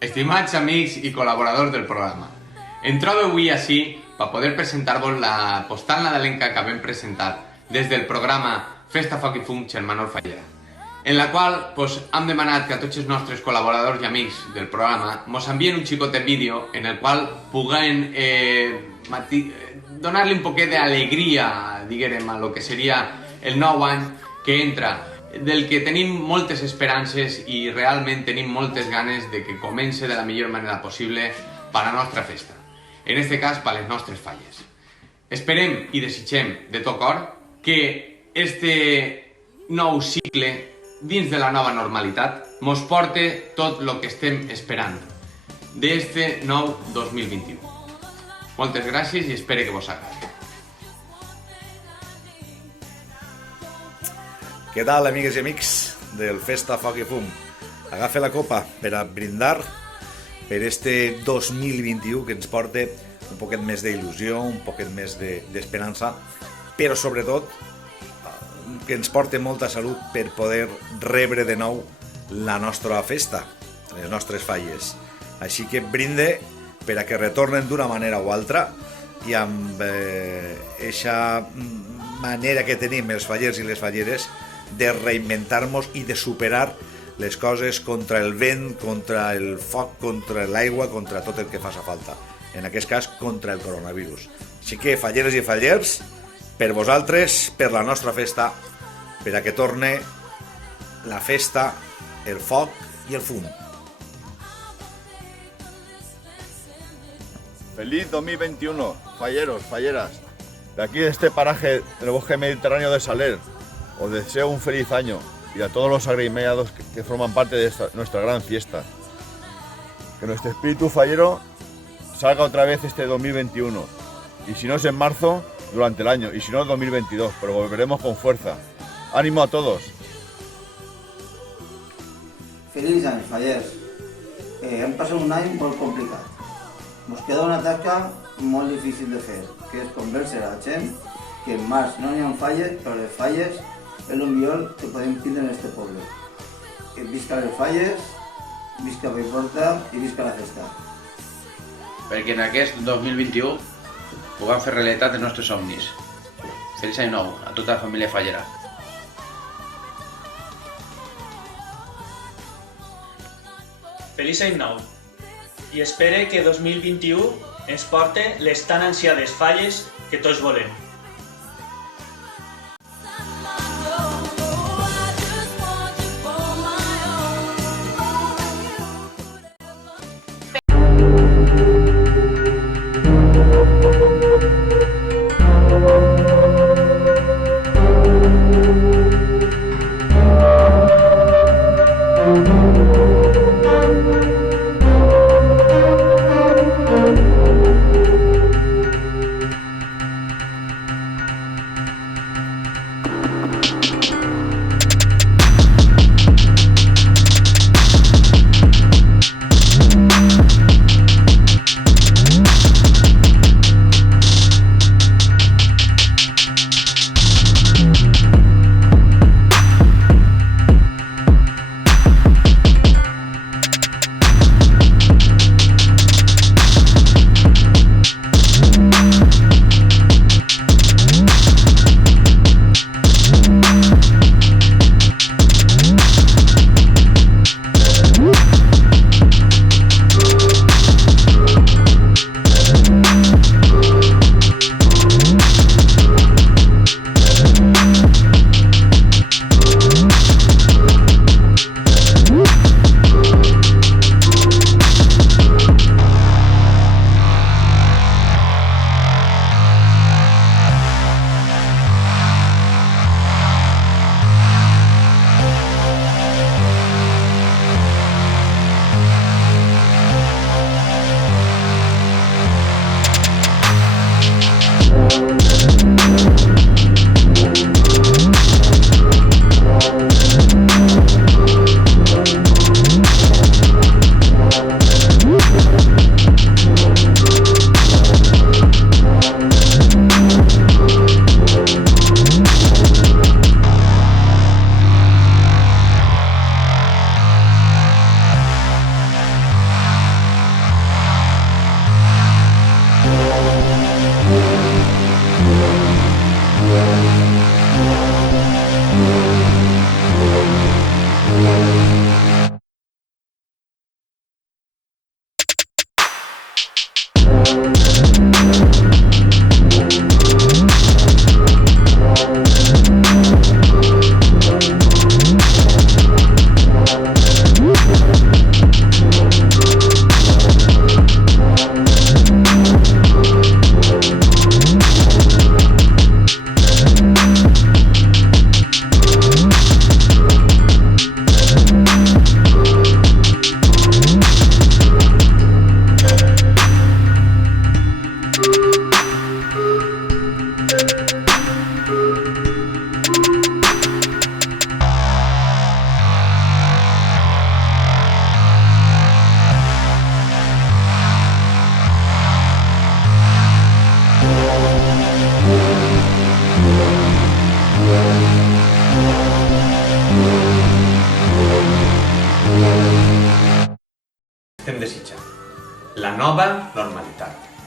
Estimats amics i col·laboradors del programa, em trobo avui així per poder presentar-vos la postal nadalenca que hem presentat des del programa Festa, Foc i Fum Xermanor Fallera, en la qual hem demanat que a tots els nostres col·laboradors i amics del programa mos envien un xicotet vídeo en el qual puguem donar-li un poquet d'alegria, diguem, a lo que seria el nou any que entra, del que tenim moltes esperances i realment tenim moltes ganes de que comence de la millor manera possible per a la nostra festa, en este cas per les nostres falles. Esperem i desitgem de tot cor que este nou cicle dins de la nova normalitat mos porte tot el que estem esperant d'este nou 2021. Moltes gràcies i espero que vos agradi. Què tal, amigues i amics del Festa, Foc i Fum? Agafa la copa per a brindar per este 2021 que ens porta un poquet més d'il·lusió, un poquet més d'esperança, però sobretot que ens porta molta salut per poder rebre de nou la nostra festa, les nostres falles. Així que brinde per a que retornen d'una manera o altra i amb eixa manera que tenim els fallers i les falleres de reinventar-nos i de superar les coses contra el vent, contra el foc, contra l'aigua, contra tot el que faci falta. En aquest cas, contra el coronavirus. Així que, falleres i fallers, per vosaltres, per la nostra festa, per a que torne la festa, el foc i el fum. Feliz 2021, falleros, falleras. De aquí, de este paraje del bosque mediterráneo de Saler, os deseo un feliz año y a todos los agremiados que forman parte de nuestra gran fiesta. Que nuestro espíritu fallero salga otra vez este 2021. Y si no es en marzo, durante el año. Y si no, 2022. Pero volveremos con fuerza. ¡Ánimo a todos! Feliç any, fallers. Hem passat un any molt complicat. Ens queda una tasca molt difícil de fer, que és convèncer a la gent que en març no hi ha falles, però les falles és el millor que podem tindre en este poble. Visca les falles, visca Vallporta i visca la festa. Perquè en aquest 2021 puguem fer realitat els nostres somnis. Feliç any nou a tota la família fallera. Feliç any nou i espere que 2021 ens porte les tan ansiades falles que tots volem. estem desitjant. La nova normalitat.